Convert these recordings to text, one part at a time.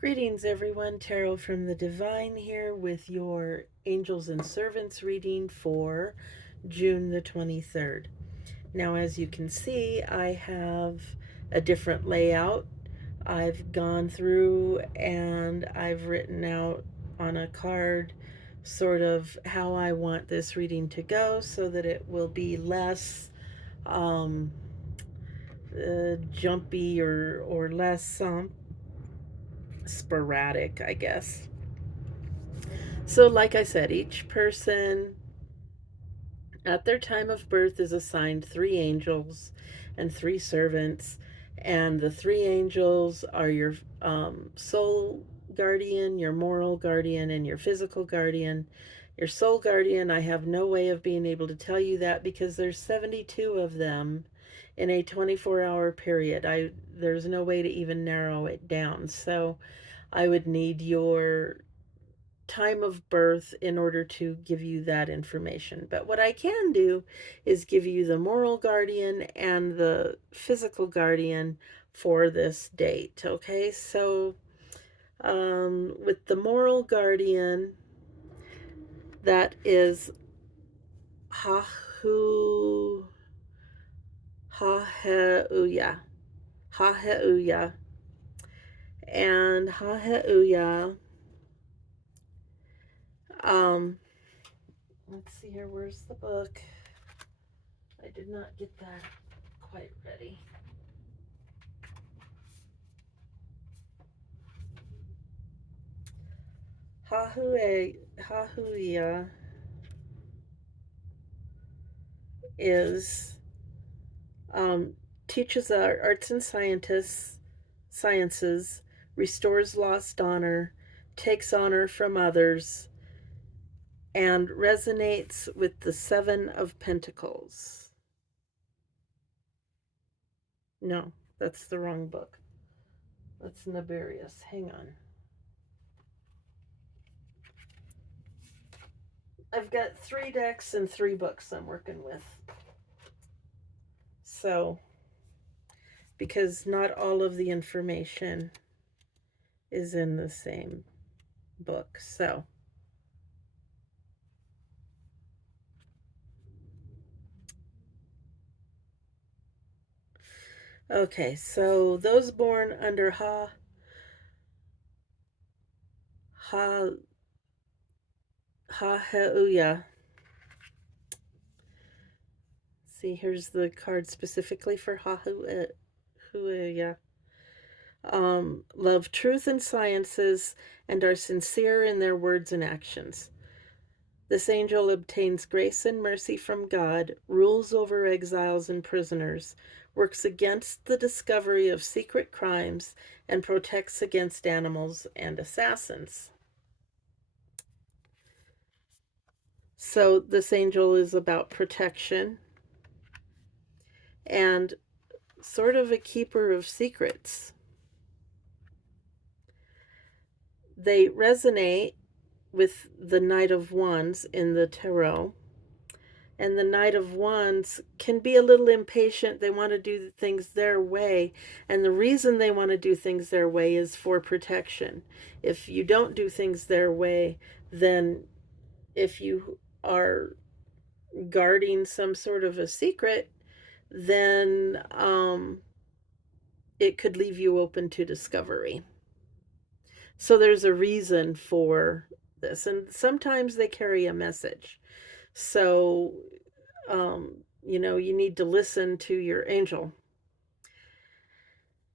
Greetings, everyone. Tarot from the Divine here with your Angels and Servants reading for June the 23rd. Now, as you can see, I have a different layout. I've gone through and I've written out on a card sort of how I want this reading to go so that it will be less jumpy or less sporadic, I guess. So, like I said, each person at their time of birth is assigned three angels and three servants. And the three angels are your soul guardian, your moral guardian, and your physical guardian. Your soul guardian, I have no way of being able to tell you that because there's 72 of them in a 24-hour period. There's no way to even narrow it down. So I would need your time of birth in order to give you that information. But what I can do is give you the moral guardian and the physical guardian for this date. Okay, so with the moral guardian, that is Hahu Haheuya. Haheuya. And Haheuya, um, let's see here, where's the book? I did not get that quite ready. Hahuia is teaches our arts and sciences, restores lost honor, takes honor from others, and resonates with the Seven of Pentacles. No, that's the wrong book. That's Naberius. Hang on. I've got 3 decks and 3 books I'm working with. So, because not all of the information is in the same book. So, okay, so those born under Ha Heuya. See, here's the card specifically for Heuya. Love truth and sciences and are sincere in their words and actions. This angel obtains grace and mercy from God, rules over exiles and prisoners, works against the discovery of secret crimes, and protects against animals and assassins. So this angel is about protection and sort of a keeper of secrets. They resonate with the Knight of Wands in the tarot. And the Knight of Wands can be a little impatient. They want to do things their way. And the reason they want to do things their way is for protection. If you don't do things their way, then if you are guarding some sort of a secret, then it could leave you open to discovery. So there's a reason for this. And sometimes they carry a message. So, you need to listen to your angel.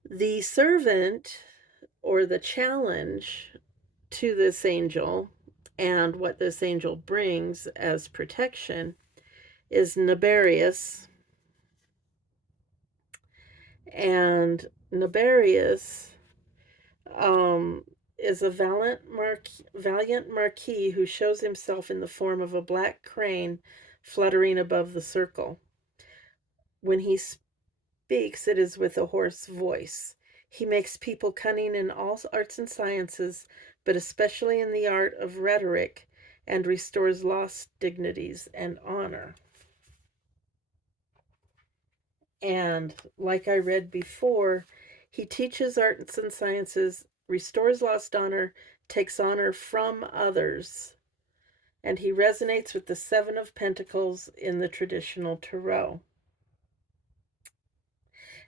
The servant or the challenge to this angel and what this angel brings as protection is Naberius. And Naberius is a valiant marquis who shows himself in the form of a black crane fluttering above the circle. When he speaks, it is with a hoarse voice. He makes people cunning in all arts and sciences, but especially in the art of rhetoric, and restores lost dignities and honor. And like I read before, he teaches arts and sciences restores lost honor, takes honor from others, and he resonates with the Seven of Pentacles in the traditional tarot.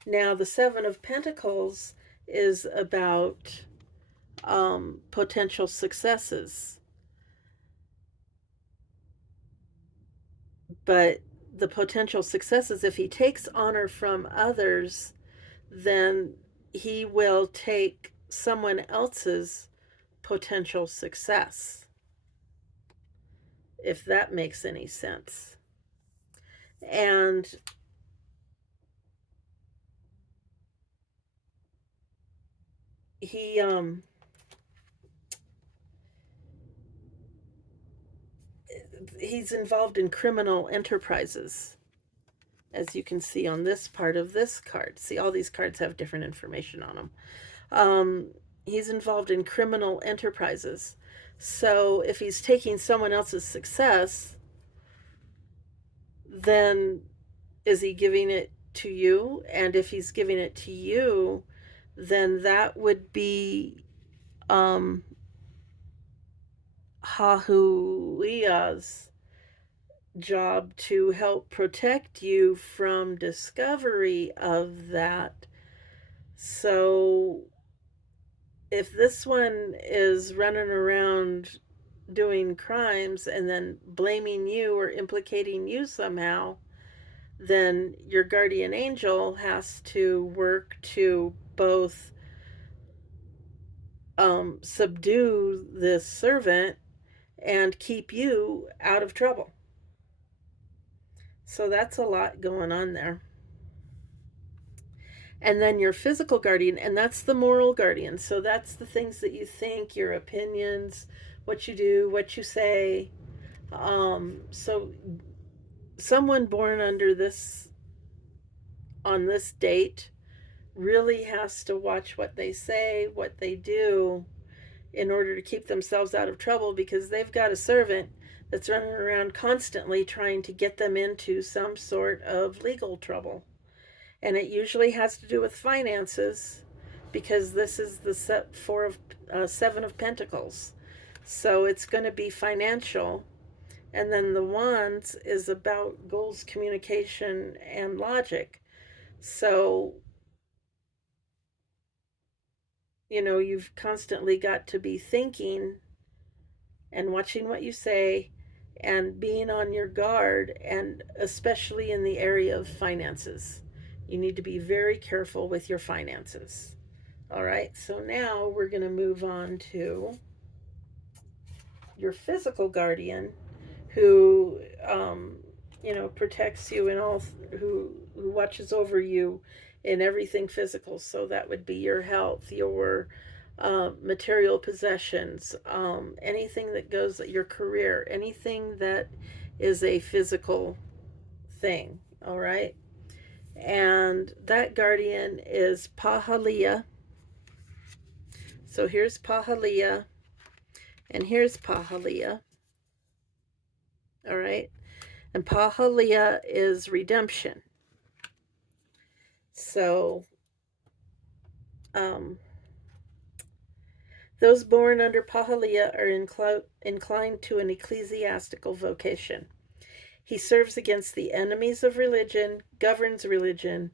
Now, the Seven of Pentacles is about potential successes, but the potential successes, if he takes honor from others, then he will take someone else's potential success, if that makes any sense. And he's involved in criminal enterprises, as you can see on this part of this card. See, all these cards have different information on them. He's involved in criminal enterprises. So if he's taking someone else's success, then is he giving it to you? And if he's giving it to you, then that would be Hahuia's job to help protect you from discovery of that. So if this one is running around doing crimes and then blaming you or implicating you somehow, then your guardian angel has to work to both subdue this servant and keep you out of trouble. So that's a lot going on there. And then your physical guardian, and that's the moral guardian. So that's the things that you think, your opinions, what you do, what you say. So someone born under this, on this date, really has to watch what they say, what they do, in order to keep themselves out of trouble, because they've got a servant that's running around constantly trying to get them into some sort of legal trouble. And it usually has to do with finances, because this is the Seven of Pentacles. So it's going to be financial. And then the Wands is about goals, communication, and logic. So, you've constantly got to be thinking and watching what you say and being on your guard, and especially in the area of finances. You need to be very careful with your finances. All right, so now we're going to move on to your physical guardian, who protects you and all, who watches over you in everything physical. So that would be your health, your material possessions, anything that goes, your career, anything that is a physical thing. All right, and that guardian is Pahalia. So here's Pahalia, and here's Pahalia. All right, and Pahalia is redemption. So those born under Pahalia are inclined to an ecclesiastical vocation. He serves against the enemies of religion, governs religion,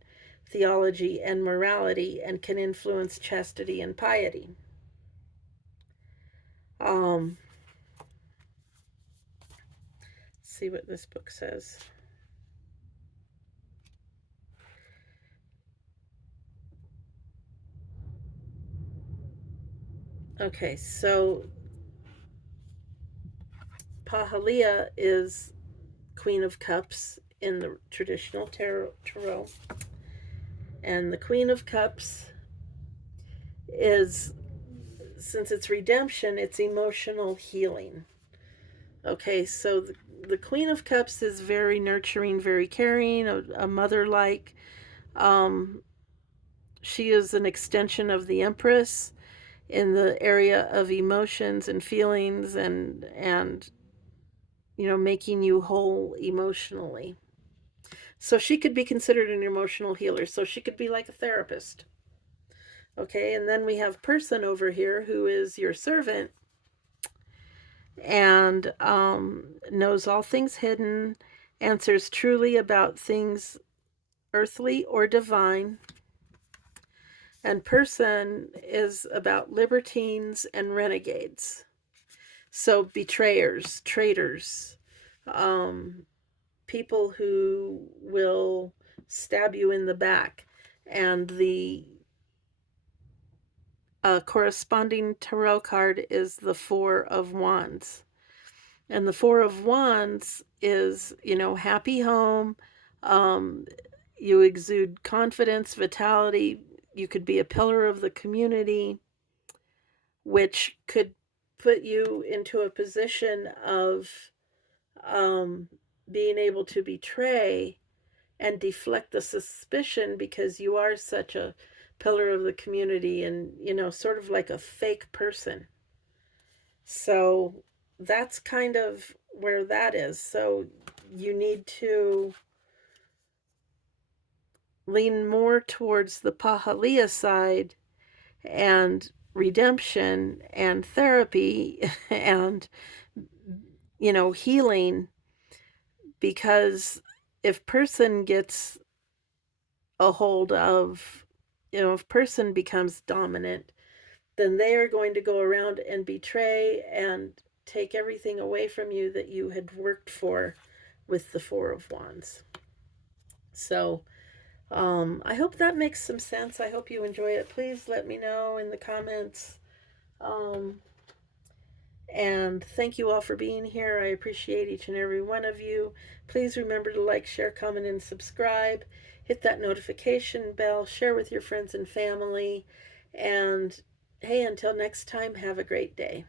theology, and morality, and can influence chastity and piety. See what this book says. Okay, so Pahalia is Queen of Cups in the traditional tarot. And the Queen of Cups is, since it's redemption, it's emotional healing. Okay, so the Queen of Cups is very nurturing, very caring, a mother-like. She is an extension of the Empress in the area of emotions and feelings, and making you whole emotionally. So she could be considered an emotional healer. So she could be like a therapist. Okay, and then we have person over here who is your servant and knows all things hidden, answers truly about things earthly or divine. And person is about libertines and renegades. So betrayers, traitors, um, people who will stab you in the back. And the corresponding tarot card is the Four of Wands. And the Four of Wands is, happy home. Um, you exude confidence, vitality. You could be a pillar of the community, which could put you into a position of um, being able to betray and deflect the suspicion because you are such a pillar of the community and, sort of like a fake person. So that's kind of where that is. So you need to lean more towards the Pahalia side and redemption and therapy and, healing, because if person gets a hold of, if person becomes dominant, then they are going to go around and betray and take everything away from you that you had worked for with the Four of Wands. So I hope that makes some sense. I hope you enjoy it. Please let me know in the comments. Um, and thank you all for being here. I appreciate each and every one of you. Please remember to like, share, comment, and subscribe. Hit that notification bell. Share with your friends and family. And hey, until next time, have a great day.